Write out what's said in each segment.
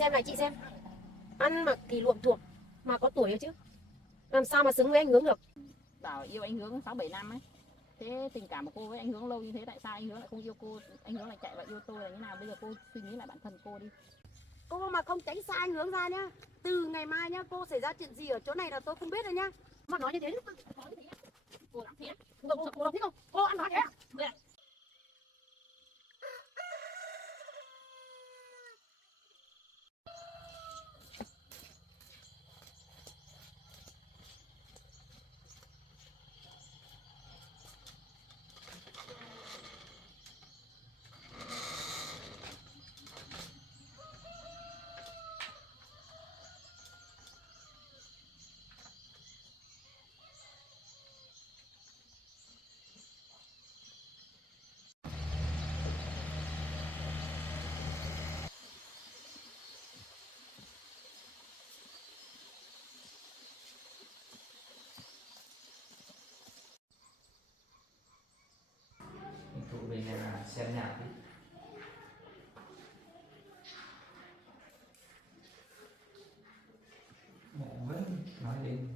xem này, chị xem. Ăn mặc thì luộm thuộm mà có tuổi rồi chứ. Làm sao mà xứng với anh Hướng được. Bảo yêu anh Hướng 6-7 năm ấy. Thế tình cảm của cô với anh Hướng lâu như thế, tại sao anh Hướng lại không yêu cô, anh Hướng lại chạy vào yêu tôi là như nào? Bây giờ cô suy nghĩ lại bản thân cô đi. Cô mà không tránh xa anh Hướng ra nhá, từ ngày mai nhá, cô xảy ra chuyện gì ở chỗ này là tôi không biết rồi nhá. Mà nói như thế lúc nói như thế. Cô làm thế à? Cô làm thế không? Cô ăn nói thế à? Tụi mình là xem nhạc đi. Mẹ vẫn nói đến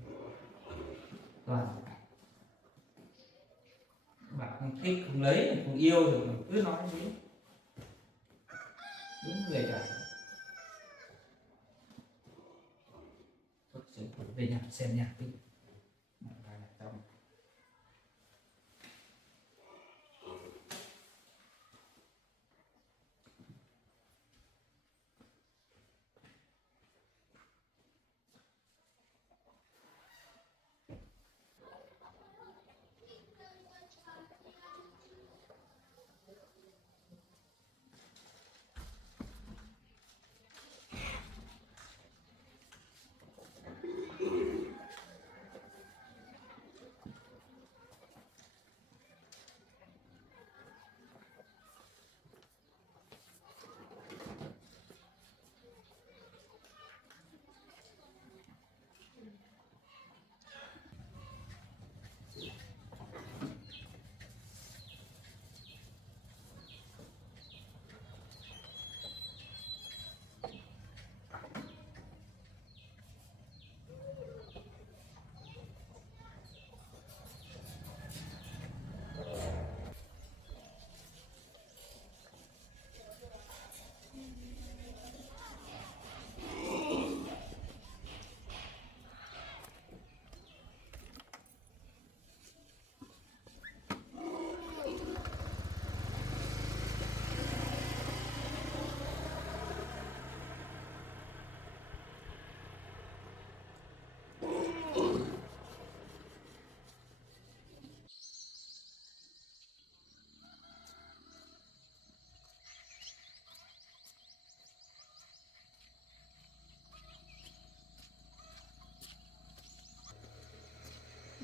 Toàn bảo không thích, không lấy, không yêu thì mình cứ nói thế. Đúng người cả. Thôi về nhà xem nhạc đi. Xong.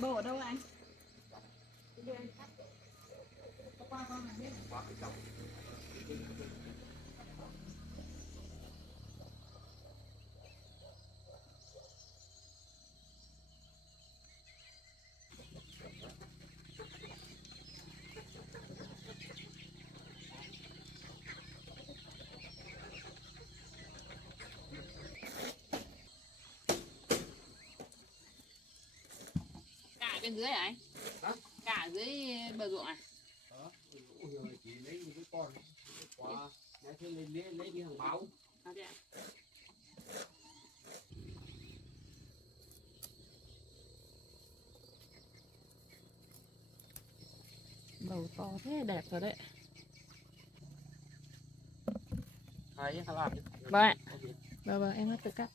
Bố ở đâu anh? Cả bên dưới hả anh? Hả? Cả dưới bờ ruộng à? Đó, ôi giời, chị lấy những cái con quả nãy thế lấy đi hàng báo. À, thế ạ. Bầu to thế, đẹp rồi đấy. Hay làm chứ. Vâng ạ. Vâng, em tự cắt.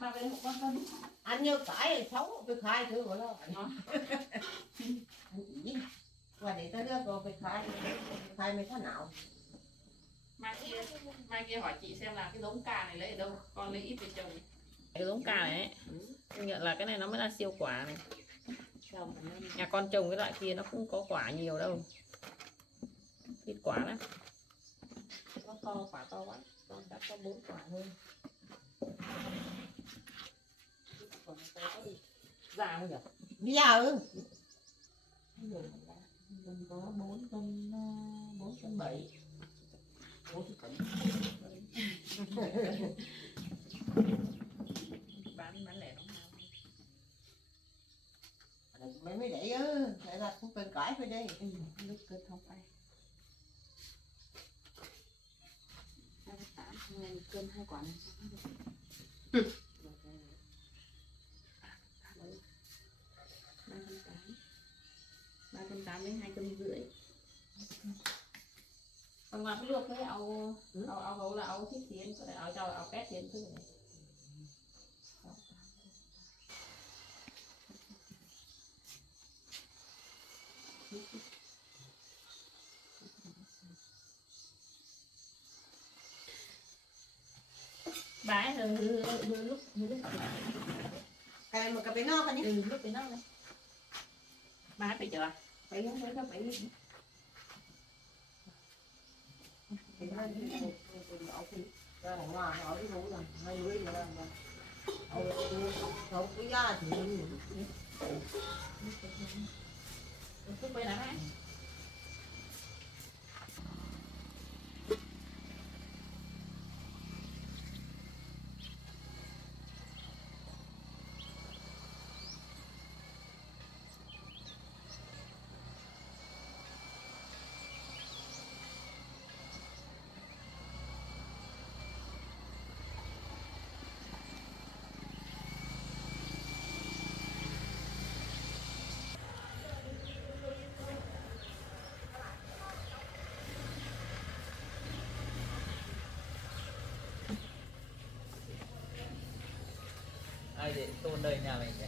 ba về một con cân. Ăn nhiều cái xấu phải khai thứ của nó và để tới đưa cô phải khai mấy tháng nào Mai kia hỏi chị xem là cái giống cà này lấy ở đâu, con lấy ít về trồng. Cái giống cà này ấy, công nhận là cái này nó mới là siêu quả này. Nhà con trồng cái loại kia nó không có quả nhiều đâu, ít quả lắm. Nó to, quả to quá, con đã có 4 quả thôi. Già không nhỉ? bây giờ Mình có 4 cân 7. 4 cân. Bán lẻ nó mày mới để ư lại là không cần cãi phải đây nước cân không phải. 28 cân 2 quả này. 3,8 đến 2,5 cân. Còn mà cái luộc cái áo gấu là áo thích tiền, còn áo cho áo két tiền thứ này. Bái lúc cái một cái bên nó cái lúc bên nó này. Bái phải chưa? phải không phải nó phải thì nó đi ra ngoài ở cái ngủ là hai đứa nữa là không có giá thì Lúc bên này này. ai để tôn đây nhà mình nhỉ?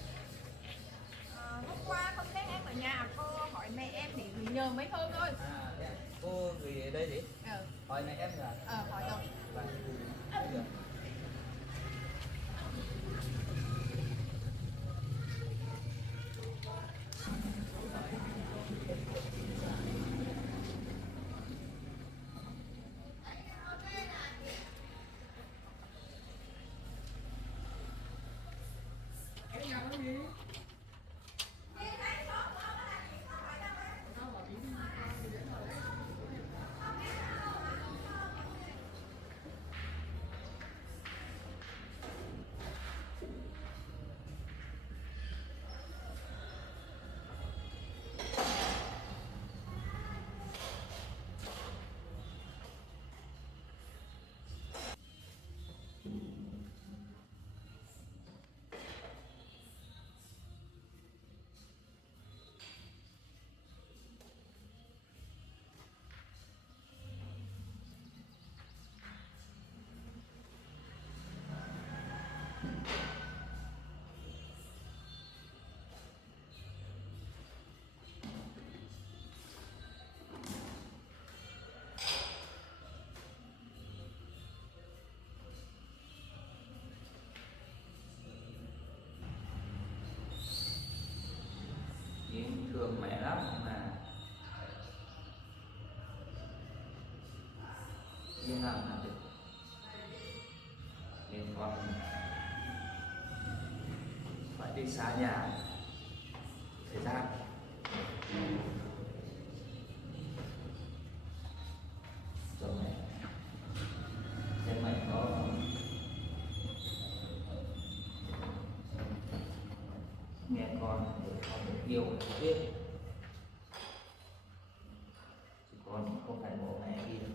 Hôm qua không thấy em ở nhà, cô hỏi mẹ em thì gửi nhờ mấy hôm thôi. Cô gửi ở đây gì? Hỏi này em là Hỏi rồi. bây giờ thương mẹ lắm mà nhưng làm được nên con phải đi xa nhà thời gian cho mẹ xem mẹ có nghe con để con được yêu biết chứ con không phải bố mẹ đi đâu.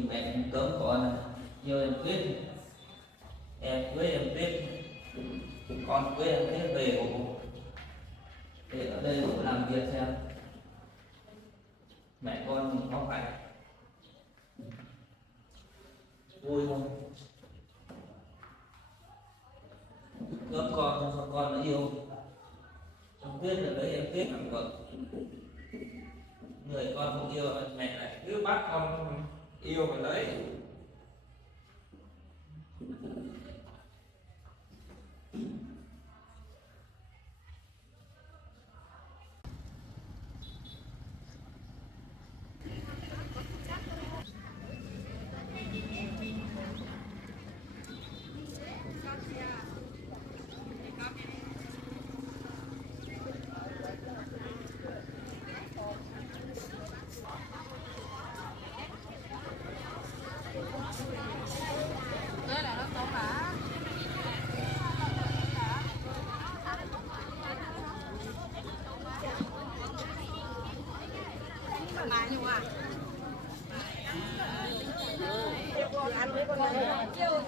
như mẹ cấm con giờ em quyết em cưới em biết con cưới em biết về hộ để ở đây cũng làm việc xem mẹ con có phải vui không, cấm con cho con nó yêu em biết là đấy em biết làm vợ người con không yêu mẹ lại cứ bắt con yêu mà lấy.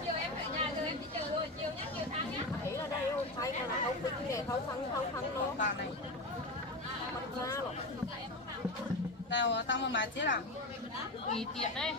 Chiều em ở nhà rồi em đi chờ rồi, chiều nhé, chiều tháng nhé. Thấy là đây không thấy là không tính để thâu thắng nó bà này con ra rồi nào tăng một má chứ làm Tùy tiện đấy.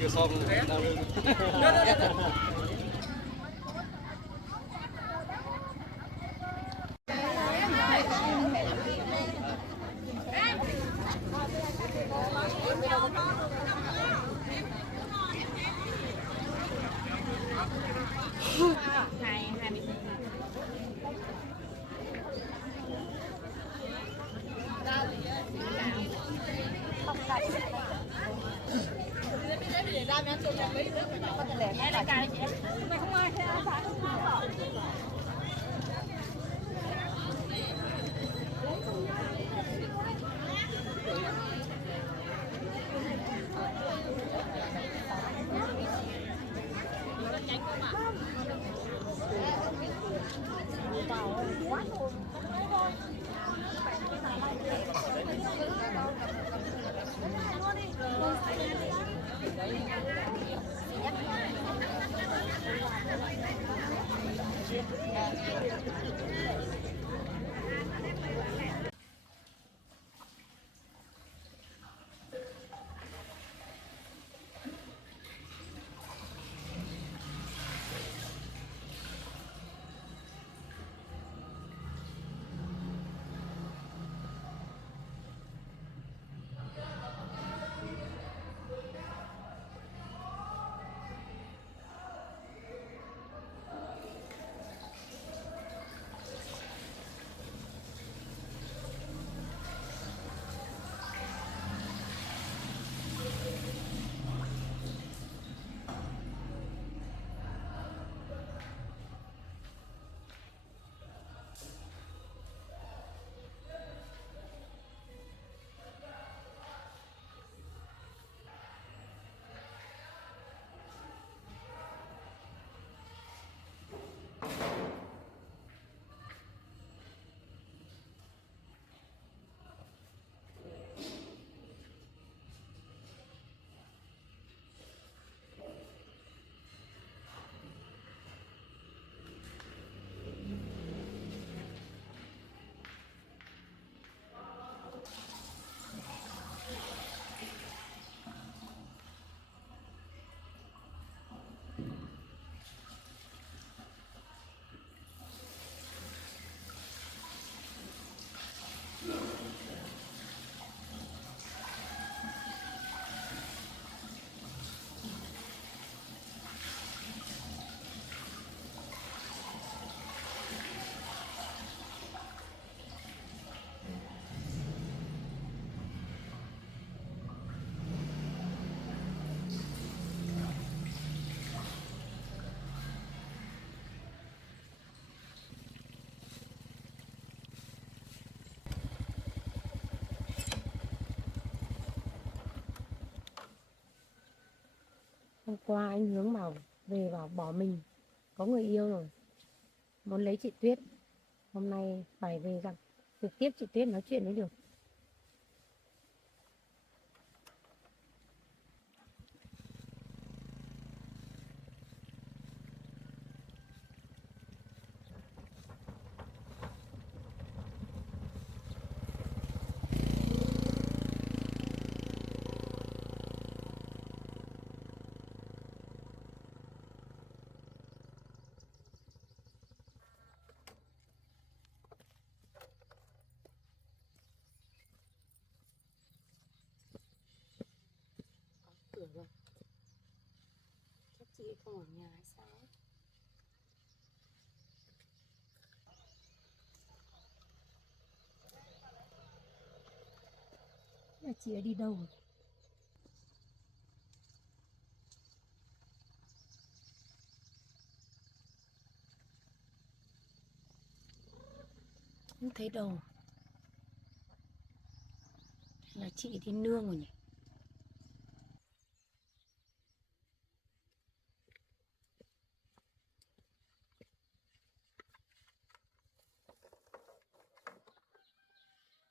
Chưa xong đau lưng. Hôm qua anh Hướng bảo về bảo bỏ mình, có người yêu rồi, muốn lấy chị Tuyết. Hôm nay phải về gặp trực tiếp chị Tuyết nói chuyện mới được. Cửa rồi. Chắc chị không ở nhà hay sao ấy. Là chị ấy đi đâu rồi? Không thấy đâu. Hay là chị đi nương rồi nhỉ?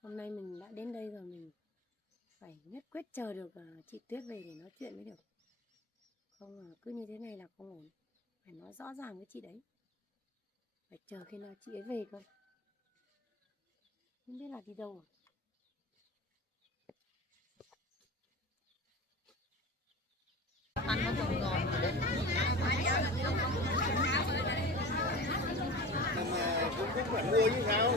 Hôm nay mình đã đến đây rồi, mình phải nhất quyết chờ được chị Tuyết về để nói chuyện mới được. Không cứ như thế này là không ổn. Phải nói rõ ràng với chị đấy. Phải chờ khi nào chị ấy về cơ. Không biết là đi đâu rồi. Ăn nó còn ngon rồi đấy. Mà cũng phải mua chứ sao.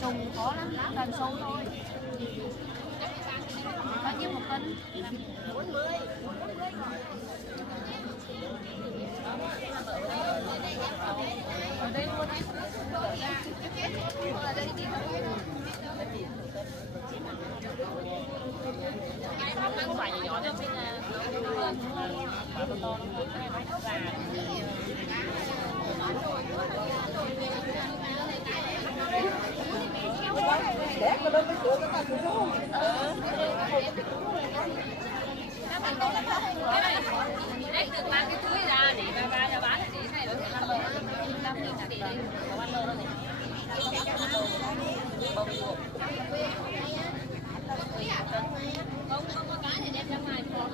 Trùng có lắm, cần sâu thôi. Bao nhiêu một cân? 40. Ở đây luôn em. Có vài nhỏ nhỏ trên quả to to Đấy, được mang cái túi ra để ba ra bán, để này nó sẽ làm 5.000 là để có ăn lô đâu này. Không có cái để đem ra ngoài, còn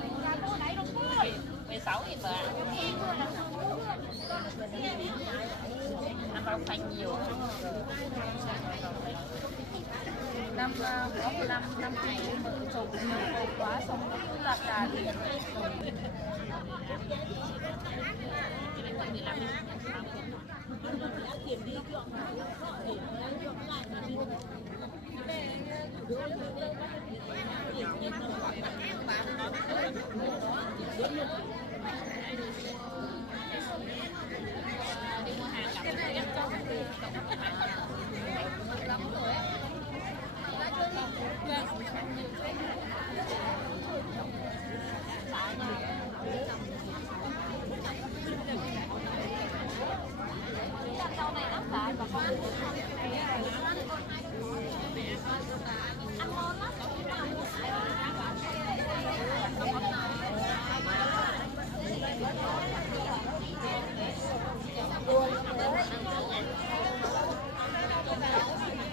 lấy đâu thôi. 16.000 bà. Ăn rau xanh nhiều. Năm ngày mở trộn nhiều quá xong cứ lạt đà đi.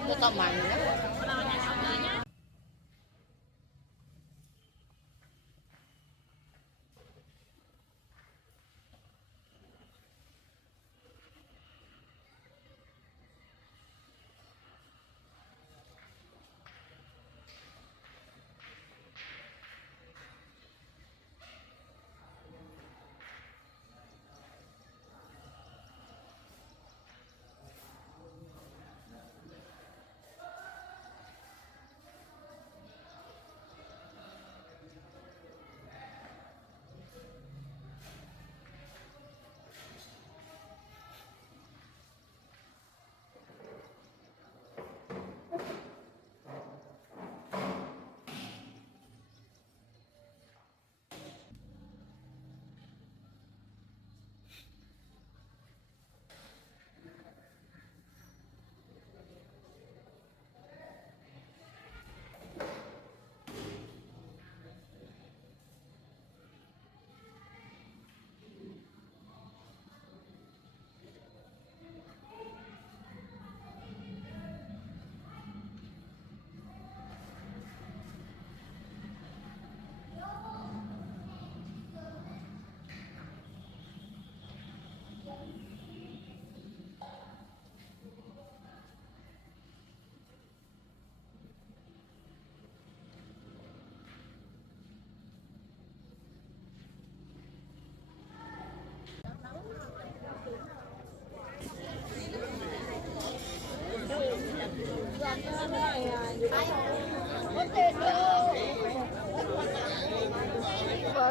Nó to mặn nữa.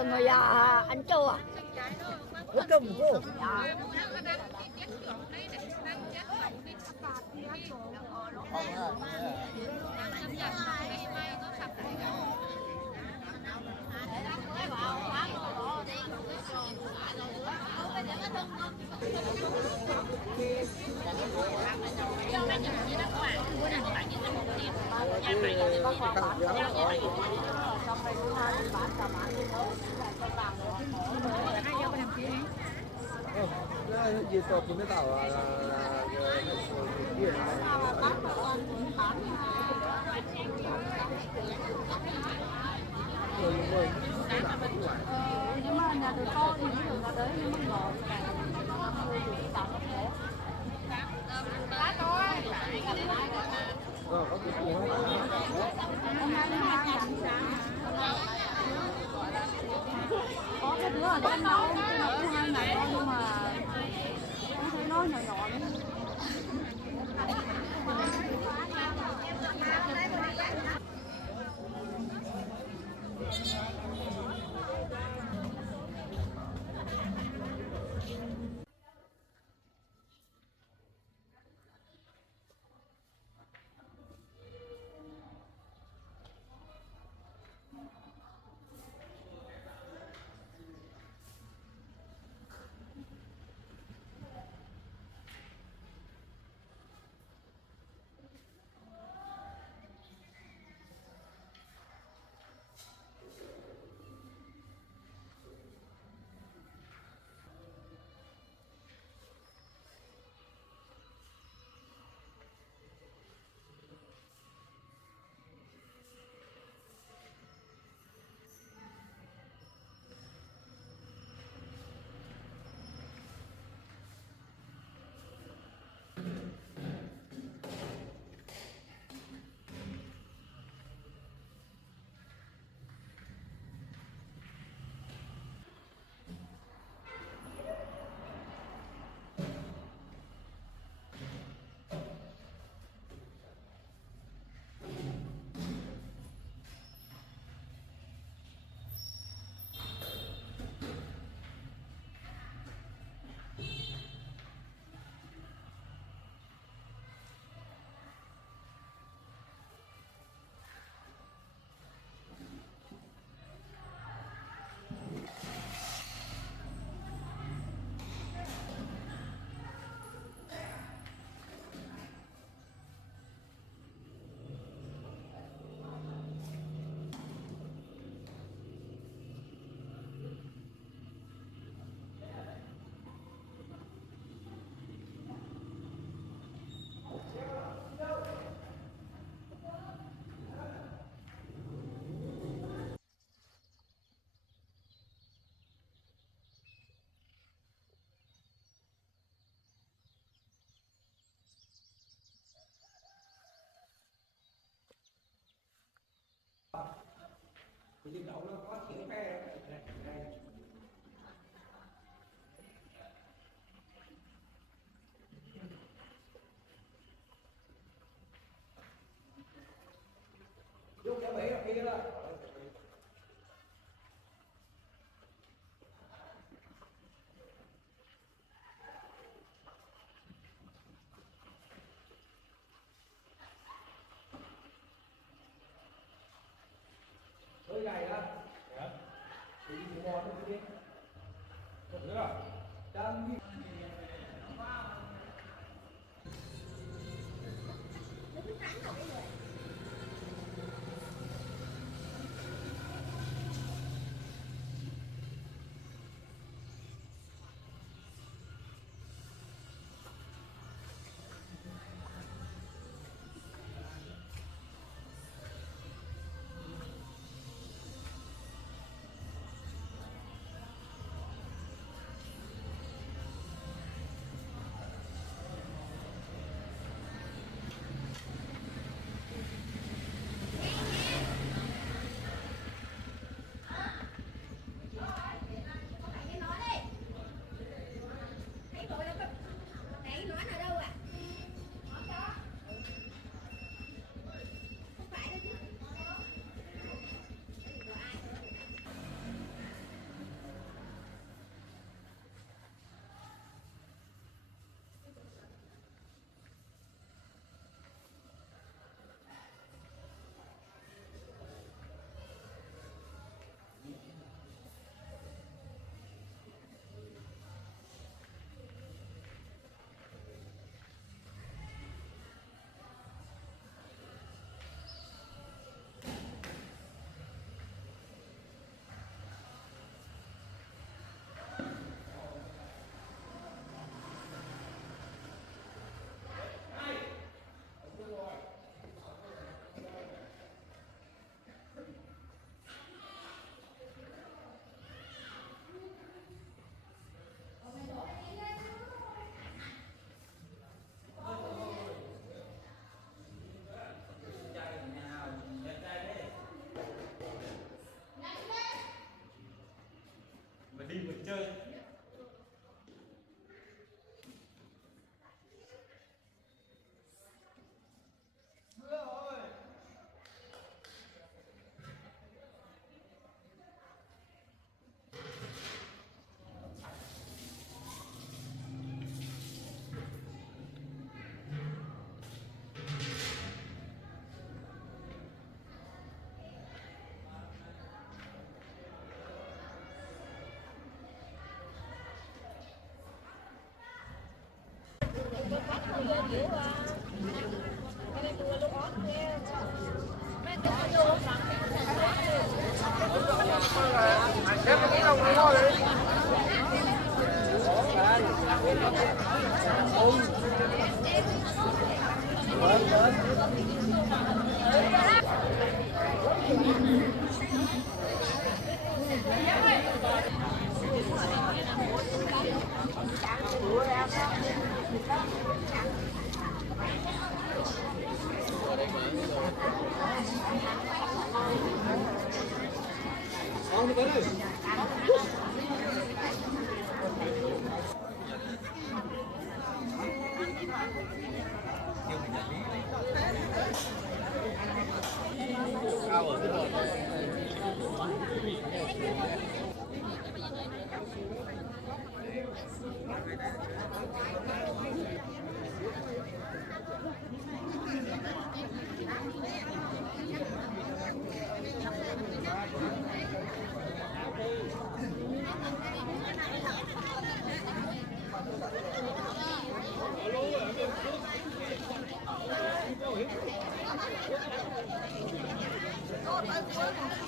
Người ăn trâu à? Có cầm cô. Gì to cũng mới tạo là Nhưng mà nhà tôi to thì những đường ra đấy nhưng mà nhỏ có cái gì có cái đứa ở trên đâu nó cũng hai này nhưng mà không thấy nó nhỏ nhỏ nữa.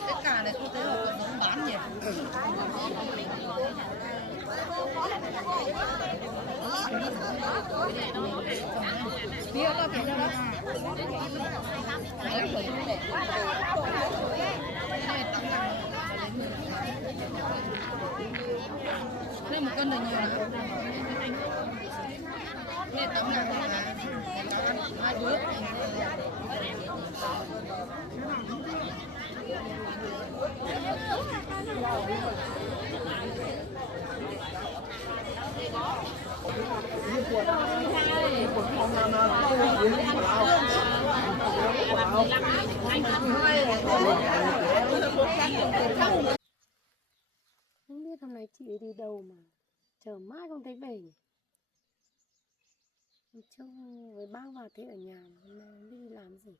Cái cà này tôi thấy là còn giống bán nhỉ. Bia nó kiểu đó. Đấy phải như vậy. Đây một cân là nhiều lắm. Đây tấm là hai đứa. Không biết hôm nay chị ấy đi đâu mà chờ mãi không thấy về nhỉ? Trông với bác vào thế ở nhà mà hôm nay không biết đi làm gì.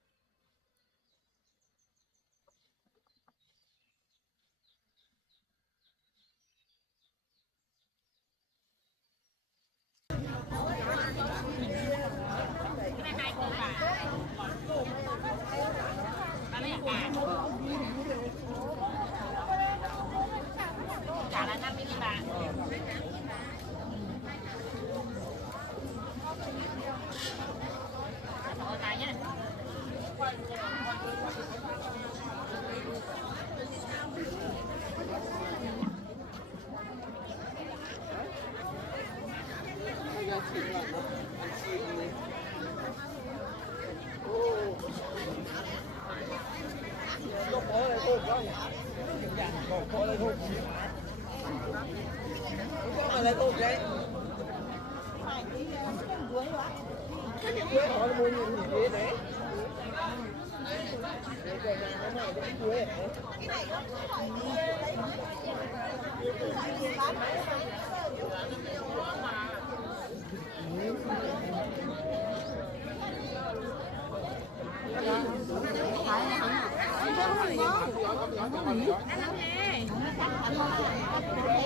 Cả là 50.000 bạc. Ở tay nhé.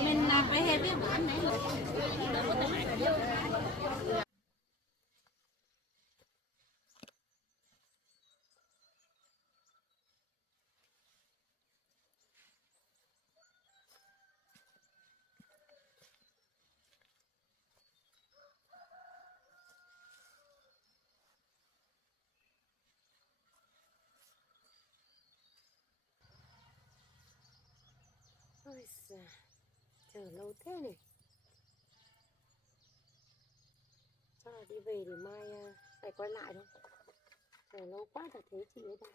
Mình làm phải hết biết bán này. Ôi giời, chờ lâu thế này. Chắc là đi về để mai lại quay lại thôi. Chờ lâu quá chả thấy chị ấy đâu.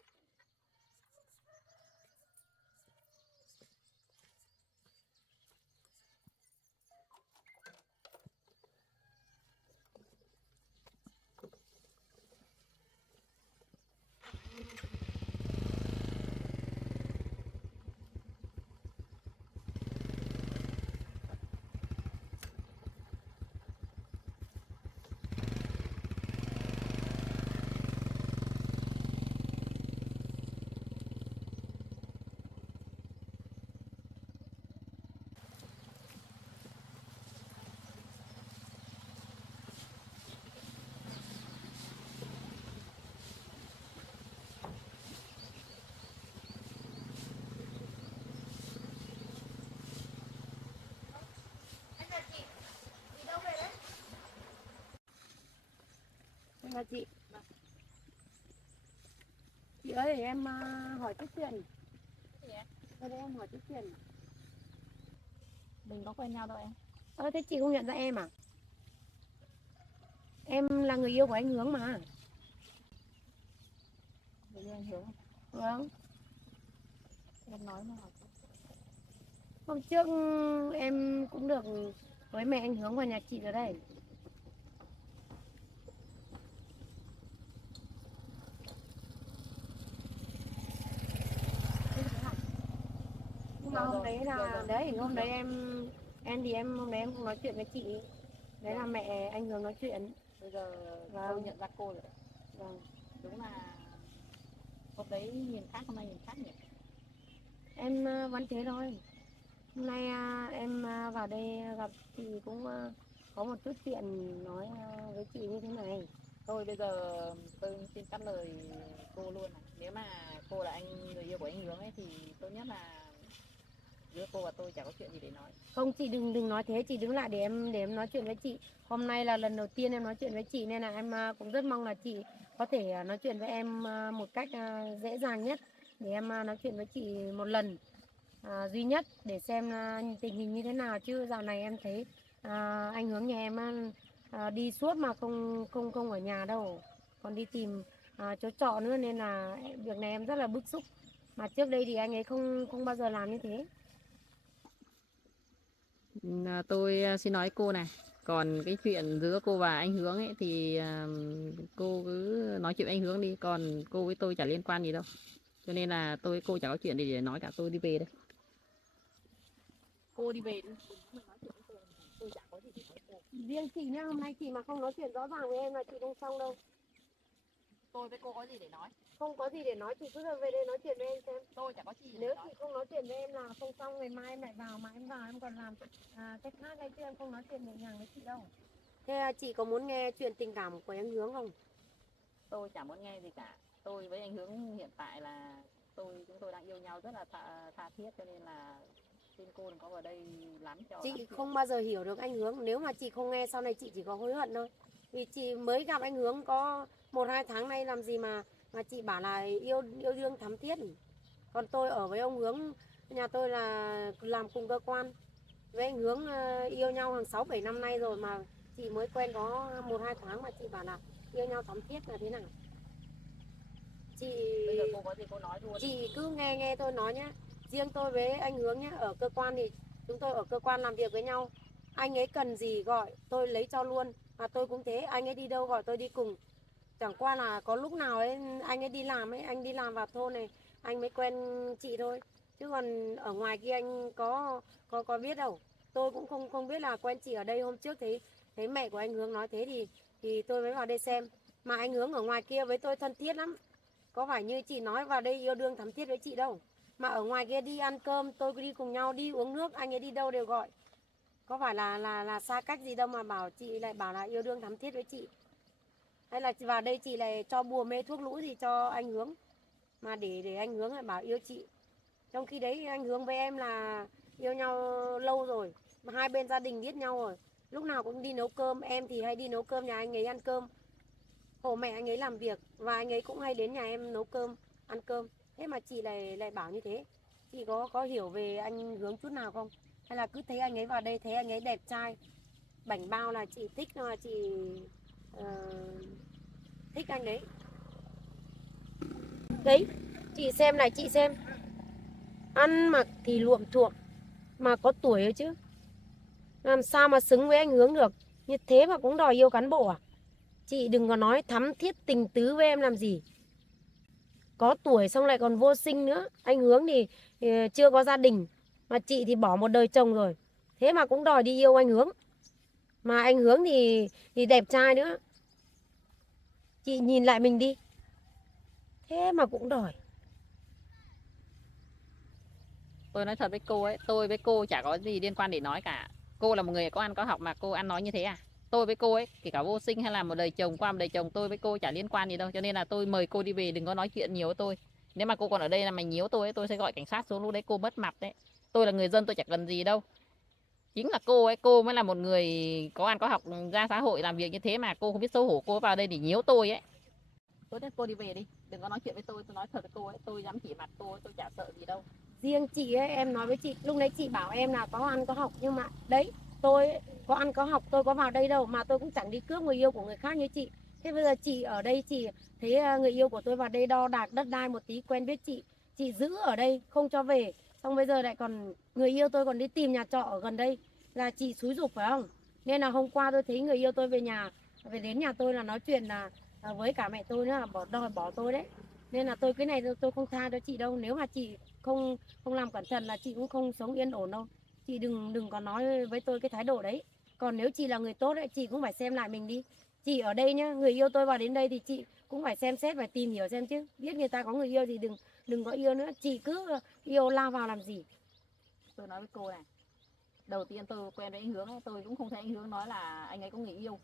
Chào chị. Chị ơi, để em hỏi chút tiền. Đây em hỏi chút tiền. Mình có quen nhau đâu em. Thế chị không nhận ra em à? Em là người yêu của anh Hướng mà. Người yêu anh Hướng. Vâng. Em nói mà. Hôm trước em cũng được với mẹ anh Hướng vào nhà chị rồi đây. Nhưng mà hôm đấy là đấy, hôm đấy em thì em hôm đấy em không nói chuyện với chị. Đấy là mẹ anh Hướng nói chuyện. Bây giờ Vâng. tôi nhận ra cô rồi. Vâng. Đúng là hôm đấy nhìn khác, hôm nay nhìn khác nhỉ. Em vẫn thế thôi. Hôm nay em vào đây gặp chị cũng có một chút chuyện nói với chị như thế này. Thôi bây giờ tôi xin cắt lời cô luôn này. Nếu mà cô là người yêu của anh Hướng ấy thì tốt nhất là giữa cô và tôi chả có chuyện gì để nói. Không, chị đừng nói thế, chị đứng lại để em nói chuyện với chị. Hôm nay là lần đầu tiên em nói chuyện với chị nên là em cũng rất mong là chị có thể nói chuyện với em một cách dễ dàng nhất, để em nói chuyện với chị một lần duy nhất để xem tình hình như thế nào, chứ dạo này em thấy anh Hướng nhà em đi suốt mà không ở nhà đâu, còn đi tìm chỗ trọ nữa, nên là việc này em rất là bức xúc. Mà trước đây thì anh ấy không bao giờ làm như thế. Tôi xin nói cô này. Còn cái chuyện giữa cô và anh Hướng ấy thì cô cứ nói chuyện với anh Hướng đi. Còn cô với tôi chả liên quan gì đâu. Cho nên là tôi với cô chả có chuyện gì để nói cả, tôi đi về đây. Cô đi về đi. Tôi chả có gì để nói cô. Riêng chị nhá, hôm nay chị mà không nói chuyện rõ ràng với em là chị không xong đâu. Tôi với cô có gì để nói? Không có gì để nói, chị cứ về đây nói chuyện với em xem. Tôi chả có gì để Nếu nói. chị không nói chuyện với em là không xong, ngày mai em lại vào, mà em vào em còn làm cách khác đây, chứ em không nói chuyện nhẹ nhàng với chị đâu. Thế chị có muốn nghe chuyện tình cảm của anh Hướng không? Tôi chả muốn nghe gì cả. Tôi với anh Hướng hiện tại là chúng tôi đang yêu nhau rất là tha thiết, cho nên là xin cô đừng có vào đây lắm cho. Chị không bao giờ hiểu được anh Hướng. Nếu mà chị không nghe sau này chị chỉ có hối hận thôi. Vì chị mới gặp anh Hướng có 1-2 tháng nay, làm gì mà chị bảo là yêu đương thắm thiết. Còn tôi ở với ông Hướng, nhà tôi là làm cùng cơ quan. Với anh Hướng yêu nhau hàng 6-7 năm nay rồi, mà chị mới quen có 1-2 tháng mà chị bảo là yêu nhau thắm thiết là thế nào. Chị Bây giờ cô có gì cô nói luôn. Chị cứ nghe tôi nói nhé. Riêng tôi với anh Hướng nhé, ở cơ quan thì chúng tôi ở cơ quan làm việc với nhau. Anh ấy cần gì gọi tôi lấy cho luôn. Mà tôi cũng thế, anh ấy đi đâu gọi tôi đi cùng. Chẳng qua là có lúc nào ấy anh ấy đi làm ấy, anh đi làm vào thôn này anh mới quen chị thôi. Chứ còn ở ngoài kia anh có biết đâu. Tôi cũng không biết là quen chị ở đây. Hôm trước thấy mẹ của anh Hướng nói thế thì tôi mới vào đây xem. Mà anh Hướng ở ngoài kia với tôi thân thiết lắm. Có phải như chị nói vào đây yêu đương thắm thiết với chị đâu. Mà ở ngoài kia đi ăn cơm tôi cứ đi cùng nhau, đi uống nước anh ấy đi đâu đều gọi. Có phải là xa cách gì đâu mà bảo chị lại bảo là yêu đương thắm thiết với chị. Hay là vào đây chị lại cho bùa mê thuốc lũ gì cho anh Hướng, mà để anh Hướng lại bảo yêu chị. Trong khi đấy anh Hướng với em là yêu nhau lâu rồi, mà hai bên gia đình biết nhau rồi. Lúc nào cũng đi nấu cơm, em thì hay đi nấu cơm nhà anh ấy ăn cơm. Hộ mẹ anh ấy làm việc và anh ấy cũng hay đến nhà em nấu cơm, ăn cơm. Thế mà chị lại bảo như thế. Chị có hiểu về anh Hướng chút nào không? Hay là cứ thấy anh ấy vào đây thấy anh ấy đẹp trai, bảnh bao là chị thích, là chị thích anh đấy. Đấy, chị xem này, chị xem. Ăn mặc thì luộm thuộm, mà có tuổi rồi chứ. Làm sao mà xứng với anh Hướng được. Như thế mà cũng đòi yêu cán bộ à? Chị đừng có nói thắm thiết tình tứ với em làm gì. Có tuổi xong lại còn vô sinh nữa. Anh Hướng thì chưa có gia đình, mà chị thì bỏ một đời chồng rồi. Thế mà cũng đòi đi yêu anh Hướng. Mà anh Hướng thì đẹp trai nữa. Chị nhìn lại mình đi. Thế mà cũng đòi. Tôi nói thật với cô ấy, tôi với cô chả có gì liên quan để nói cả. Cô là một người có ăn có học mà cô ăn nói như thế à? Tôi với cô ấy, kể cả vô sinh hay là một đời chồng qua một đời chồng, tôi với cô chả liên quan gì đâu. Cho nên là tôi mời cô đi về, đừng có nói chuyện nhiều với tôi. Nếu mà cô còn ở đây là mày nhiễu tôi ấy, tôi sẽ gọi cảnh sát xuống, lúc đấy cô mất mặt đấy. Tôi là người dân, tôi chả cần gì đâu. Chính là cô ấy, cô mới là một người có ăn có học ra xã hội làm việc như thế mà cô không biết xấu hổ, cô vào đây để nhiễu tôi ấy. Tốt nhất cô đi về đi, đừng có nói chuyện với tôi nói thật với cô ấy, tôi dám chỉ mặt cô ấy, tôi chả sợ gì đâu. Riêng chị ấy, em nói với chị lúc đấy chị bảo em là có ăn có học, nhưng mà đấy tôi có ăn có học, tôi có vào đây đâu mà tôi cũng chẳng đi cướp người yêu của người khác như chị. Thế bây giờ chị ở đây chị thấy người yêu của tôi vào đây đo đạc đất đai một tí, quen biết chị giữ ở đây không cho về, xong bây giờ lại còn người yêu tôi còn đi tìm nhà trọ ở gần đây, là chị xúi giục phải không? Nên là hôm qua tôi thấy người yêu tôi về nhà, về đến nhà tôi là nói chuyện là với cả mẹ tôi nữa, là đòi bỏ tôi đấy. Nên là tôi cái này tôi không tha cho chị đâu, nếu mà chị không không làm cẩn thận là chị cũng không sống yên ổn đâu. Chị đừng có nói với tôi cái thái độ đấy. Còn nếu chị là người tốt đấy, chị cũng phải xem lại mình đi. Chị ở đây nhá, người yêu tôi vào đến đây thì chị cũng phải xem xét và tìm hiểu xem chứ. Biết người ta có người yêu thì đừng có yêu nữa. Chị cứ yêu lao vào làm gì. Tôi nói với cô này, đầu tiên tôi quen với anh Hướng ấy, tôi cũng không thấy anh Hướng nói là anh ấy có người yêu.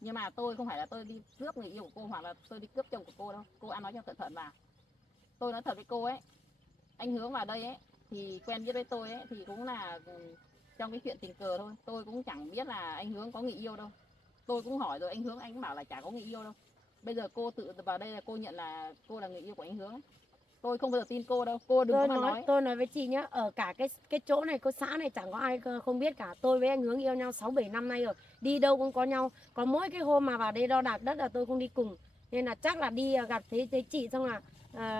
Nhưng mà tôi không phải là tôi đi cướp người yêu của cô hoặc là tôi đi cướp chồng của cô đâu. Cô ăn nói cho cẩn thận vào. Tôi nói thật với cô ấy, anh Hướng vào đây ấy thì quen biết với tôi ấy thì cũng là trong cái chuyện tình cờ thôi. Tôi cũng chẳng biết là anh Hướng có người yêu đâu. Tôi cũng hỏi rồi, anh Hướng anh cũng bảo là chả có người yêu đâu. Bây giờ cô tự vào đây là cô nhận là cô là người yêu của anh Hướng ấy. Tôi không bao giờ tin cô đâu, cô đừng có mà nói. Tôi nói với chị nhá, ở cả cái chỗ này, cái xã này chẳng có ai không biết cả. Tôi với anh Hướng yêu nhau 6-7 năm nay rồi, đi đâu cũng có nhau. Có mỗi cái hôm mà vào đây đo đạc đất là tôi không đi cùng. Nên là chắc là đi gặp thấy chị, xong là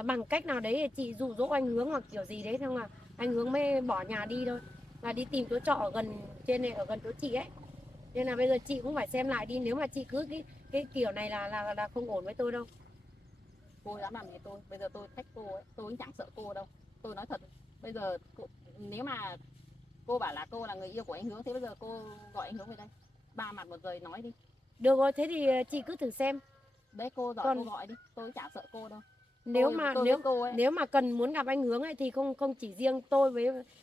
bằng cách nào đấy chị dụ dỗ anh Hướng hoặc kiểu gì đấy, xong là anh Hướng mới bỏ nhà đi thôi. Là đi tìm chỗ trọ ở gần trên này, ở gần chỗ chị ấy. Nên là bây giờ chị cũng phải xem lại đi, nếu mà chị cứ cái kiểu này là không ổn với tôi đâu. Cô dám làm gì tôi, bây giờ tôi thách cô ấy, tôi cũng chẳng sợ cô đâu. Tôi nói thật, bây giờ nếu mà cô bảo là cô là người yêu của anh Hướng, thế bây giờ cô gọi anh Hướng về đây, ba mặt một lời nói đi. Được rồi, thế thì chị cứ thử xem. Đấy, cô giỏi cô gọi đi, tôi chả sợ cô đâu. Nếu mà cần muốn gặp anh Hướng ấy thì không chỉ riêng tôi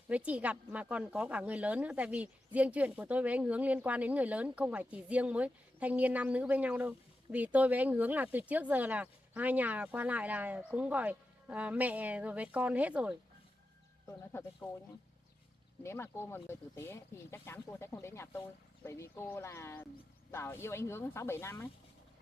với chị gặp mà còn có cả người lớn nữa, tại vì riêng chuyện của tôi với anh Hướng liên quan đến người lớn, không phải chỉ riêng mỗi thanh niên nam nữ với nhau đâu. Vì tôi với anh Hướng là từ trước giờ là hai nhà qua lại là cũng gọi mẹ rồi với con hết rồi. Tôi nói thật với cô nhé, nếu mà cô là người tử tế ấy, thì chắc chắn cô sẽ không đến nhà tôi, bởi vì cô là bảo yêu anh Hướng 6-7 năm ấy.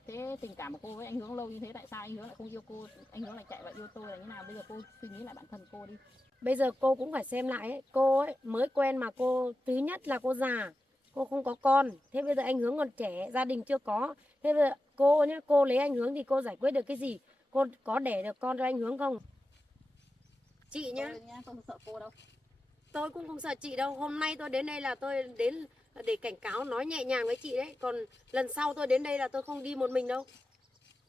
Thế tình cảm của cô với anh Hướng lâu như thế, tại sao anh Hướng lại không yêu cô, anh Hướng lại chạy vào yêu tôi là như nào? Bây giờ cô suy nghĩ lại bản thân cô đi. Bây giờ cô cũng phải xem lại ấy. Cô ấy mới quen mà cô, thứ nhất là cô già, cô không có con. Thế bây giờ anh Hướng còn trẻ, gia đình chưa có. Thế bây giờ cô nhé, cô lấy anh Hướng thì cô giải quyết được cái gì? Cô có đẻ được con cho anh Hướng không? Chị nhá, Tôi không sợ cô đâu. tôi cũng không sợ chị đâu. Hôm nay tôi đến đây là tôi đến để cảnh cáo, nói nhẹ nhàng với chị đấy. Còn lần sau tôi đến đây là tôi không đi một mình đâu.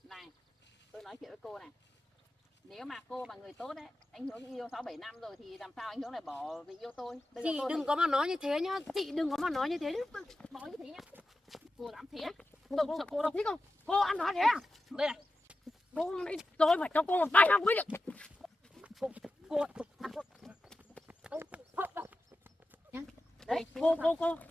Này, tôi nói chuyện với cô này, nếu mà cô mà người tốt đấy, anh Hướng yêu 6-7 năm rồi thì làm sao anh Hướng lại bỏ vì yêu tôi? Bây giờ Chị tôi đừng có mà nói như thế nhá. Chị đừng có mà nói như thế đấy. nói như thế nhá. Cô dám thế á? Tôi không sợ cô đâu. Thích không? Cô ăn nói thế à? Đây này, Tôi phải cho cô một bài học mới được. Đấy,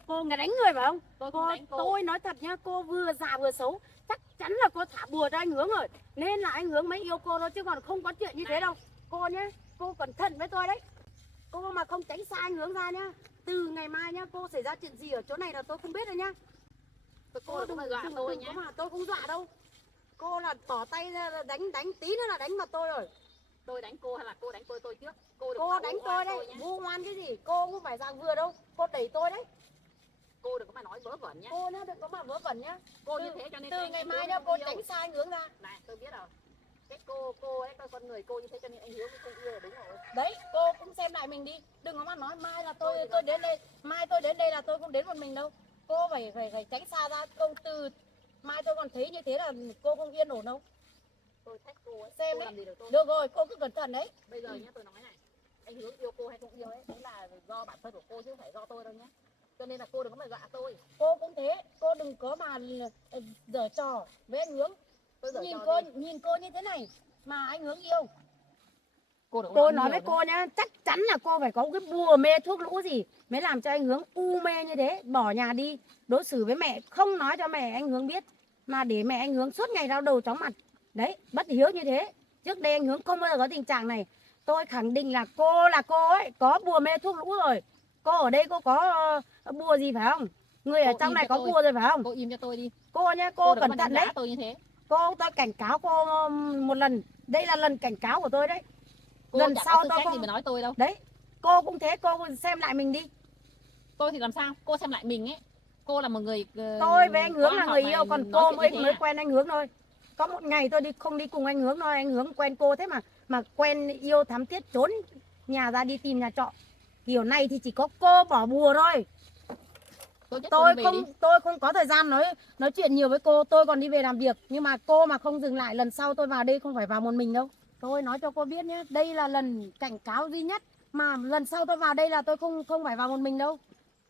cô nghe đánh người phải không? tôi không đánh cô. Tôi nói thật nhá, cô vừa già vừa xấu, chắc chắn là cô thả bùa cho anh Hướng rồi, nên là anh Hướng mới yêu cô thôi, chứ còn không có chuyện như thế đâu. Cô nhá, cô cẩn thận với tôi đấy. Cô mà không tránh xa anh Hướng ra nhá, từ ngày mai nhá, cô xảy ra chuyện gì ở chỗ này là tôi không biết rồi nhá. Cô đừng dọa tôi nhé. Mà tôi không dọa đâu. Cô là tỏ tay ra là đánh tí nữa là đánh mặt tôi rồi. Tôi đánh cô hay là cô đánh tôi trước? Cô đánh tôi đấy, vu oan cái gì? Cô không phải dạng vừa đâu, cô đẩy tôi đấy. Cô đừng có mà nói vớ vẩn nhá. Cô nhá, đừng có mà vớ vẩn nhá. Cô như thế cho nên từ ngày mai nhá, cô tránh xa anh Hướng ra. Này, tôi biết rồi. Cái cô ấy, con người cô như thế cho nên anh Hướng không yêu là đúng rồi. Đấy, cô cũng xem lại mình đi. Đừng có mà nói mai là tôi đến đây, mai tôi đến đây là tôi không đến một mình đâu. Cô phải tránh xa ra. Câu từ mai tôi còn thấy như thế là cô không yên ổn đâu. Tôi thách cô ấy, Xem cô đấy. làm gì được tôi. Được rồi, cô cứ cẩn thận đấy. Bây giờ nhá, tôi nói này, anh Hướng yêu cô hay không yêu ấy, đấy là do bản thân của cô chứ không phải do tôi đâu nhá. Cho nên là cô đừng có mà dọa tôi. Cô cũng thế, cô đừng có mà giở trò với anh Hướng. Nhìn cô như thế này mà anh Hướng yêu. Tôi nói với cô nhá, chắc chắn là cô phải có cái bùa mê thuốc lũ gì mới làm cho anh Hướng u mê như thế, bỏ nhà đi, đối xử với mẹ không nói cho mẹ anh Hướng biết, mà để mẹ anh Hướng suốt ngày đau đầu chóng mặt. Đấy, bất hiếu như thế. Trước đây anh Hướng không bao giờ có tình trạng này. Tôi khẳng định là cô ấy có bùa mê thuốc lũ rồi. Cô ở đây cô có bùa gì phải không? Người ở Cô trong im này cho có tôi. bùa rồi phải không? Cô im cho tôi đi. Cô nhá, Cô cô đừng có cẩn mà thận đánh giá đấy. tôi như thế. Tôi cảnh cáo cô một lần. Đây là lần cảnh cáo của tôi đấy. Cô Lần chẳng có sau tư tôi cách không. gì mà nói tôi đâu. Đấy, cô cũng thế, cô xem lại mình đi. Tôi thì làm sao? Cô xem lại mình ấy. Cô là một người Tôi với anh có Hướng ăn là học người mà yêu, còn nói cô chuyện như mới thế mới à? quen anh Hướng thôi. Có một ngày tôi không đi cùng anh Hướng thôi, anh Hướng quen cô thế mà quen yêu thắm thiết trốn nhà ra đi tìm nhà trọ. Kiểu này thì chỉ có cô bỏ bùa thôi. Tôi chết cô đi về đi. Tôi không có thời gian nói chuyện nhiều với cô, tôi còn đi về làm việc. Nhưng mà cô mà không dừng lại, lần sau tôi vào đây không phải vào một mình đâu. Tôi nói cho cô biết nhé, đây là lần cảnh cáo duy nhất, mà lần sau tôi vào đây là tôi không phải vào một mình đâu.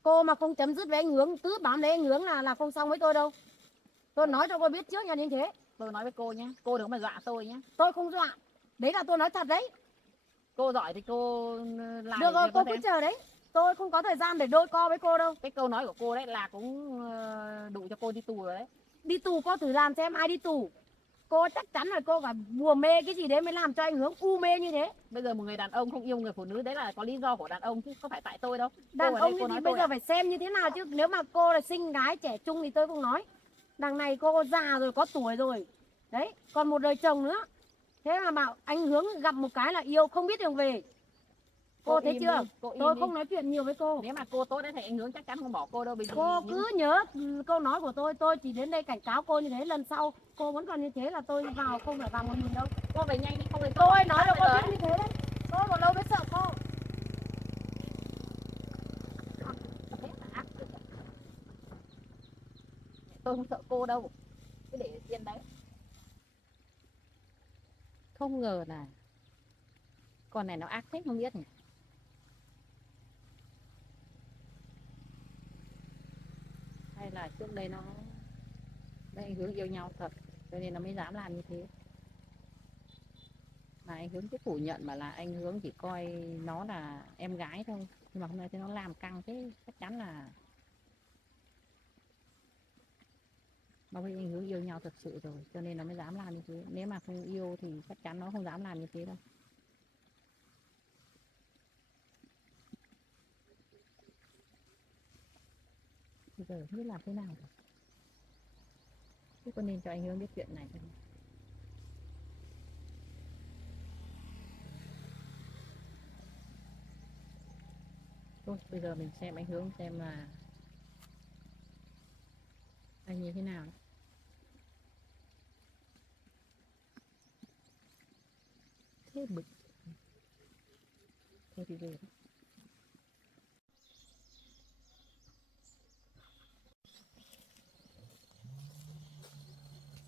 Cô mà không chấm dứt với anh Hướng, cứ bám lấy anh Hướng là không xong với tôi đâu. Tôi nói cho cô biết trước là như thế. Tôi nói với cô nhé, cô đừng mà dọa tôi nhé. Tôi không dọa, đấy là tôi nói thật đấy. Cô giỏi thì cô làm Được rồi, việc cô có cứ thể. chờ đấy. Tôi không có thời gian để đôi co với cô đâu. Cái câu nói của cô đấy là cũng đủ cho cô đi tù rồi đấy. Đi tù cô thử làm xem ai đi tù. Cô chắc chắn là cô phải bùa mê cái gì đấy mới làm cho anh Hướng u mê như thế. Bây giờ một người đàn ông không yêu người phụ nữ đấy là có lý do của đàn ông chứ không phải tại tôi đâu. Đàn Cô ở đây ông cô thì nói bây tôi giờ à? phải xem như thế nào chứ. Nếu mà cô là xinh gái trẻ trung thì tôi không nói. Đằng này cô già rồi, có tuổi rồi. Đấy, còn một đời chồng nữa. Thế mà bảo anh Hướng gặp một cái là yêu không biết đường về. Cô thấy im chưa? đi, cô im Tôi đi. không nói chuyện nhiều với cô. Nếu mà cô tốt đấy thì anh Hướng chắc chắn không bỏ cô đâu. Vì Cô những cứ nhớ câu nói của tôi chỉ đến đây cảnh cáo cô như thế. Lần sau cô vẫn còn như thế là tôi vào không phải vào một mình đâu. cô về nhanh đi, không thì Tôi nói cho cô bây giờ biết như thế đấy. Tôi còn lâu mới sợ cô. tôi không sợ cô đâu, cứ để yên đấy. Không ngờ là con này nó ác thế không biết nhỉ. Hay là trước đây nó đây anh Hướng yêu nhau thật cho nên nó mới dám làm như thế. Mà anh Hướng cứ phủ nhận mà là anh Hướng chỉ coi nó là em gái thôi, nhưng mà hôm nay thì nó làm căng thế chắc chắn là nó với anh Hướng yêu nhau thật sự rồi cho nên nó mới dám làm như thế. Nếu mà không yêu thì chắc chắn nó không dám làm như thế đâu. Bây giờ không biết làm thế nào rồi. Chứ có nên cho anh Hướng biết chuyện này không? Thôi bây giờ mình xem anh Hướng xem là anh như thế nào. Thế bực. Thôi thì về.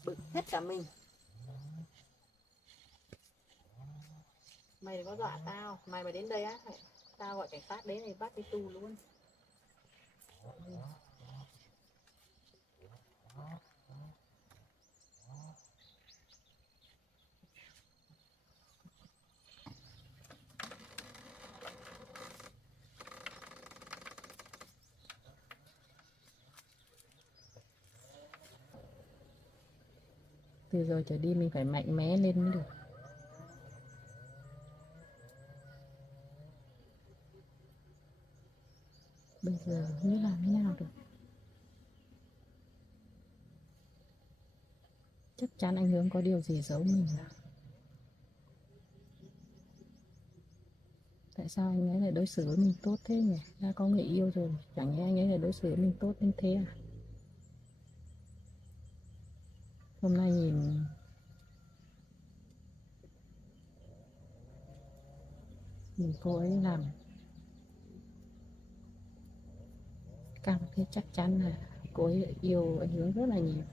Bực hết cả mình. Mày có dọa tao, mày mà đến đây á, tao gọi cảnh sát đến thì bắt đi tù luôn. Từ giờ trở đi mình phải mạnh mẽ lên mới được. Bây giờ không biết làm thế nào được. Chắc chắn anh Hướng có điều gì giấu mình à? Tại sao anh ấy lại đối xử với mình tốt thế nhỉ? Đã có người yêu rồi, chẳng nhẽ anh ấy lại đối xử với mình tốt như thế à? Hôm nay nhìn cô ấy làm cảm thấy chắc chắn là cô ấy yêu anh Hướng rất là nhiều.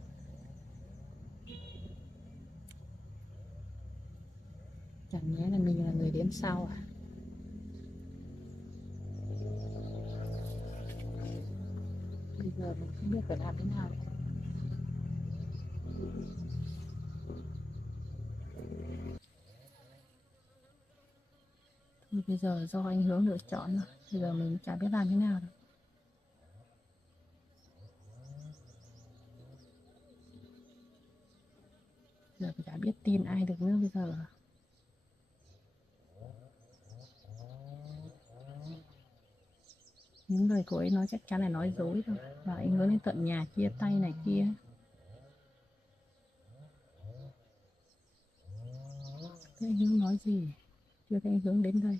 Chẳng nhẽ là mình là người đến sau à? Bây giờ mình không biết phải làm thế nào. Thì bây giờ do anh Hướng lựa chọn rồi. Bây giờ mình chả biết làm thế nào đâu. Giờ mình chả biết tin ai được nữa bây giờ. Những lời của ấy nói chắc chắn là nói dối thôi, và anh hướng đến tận nhà chia tay này kia. Thế anh hướng nói gì? Chưa thấy anh hướng đến đây.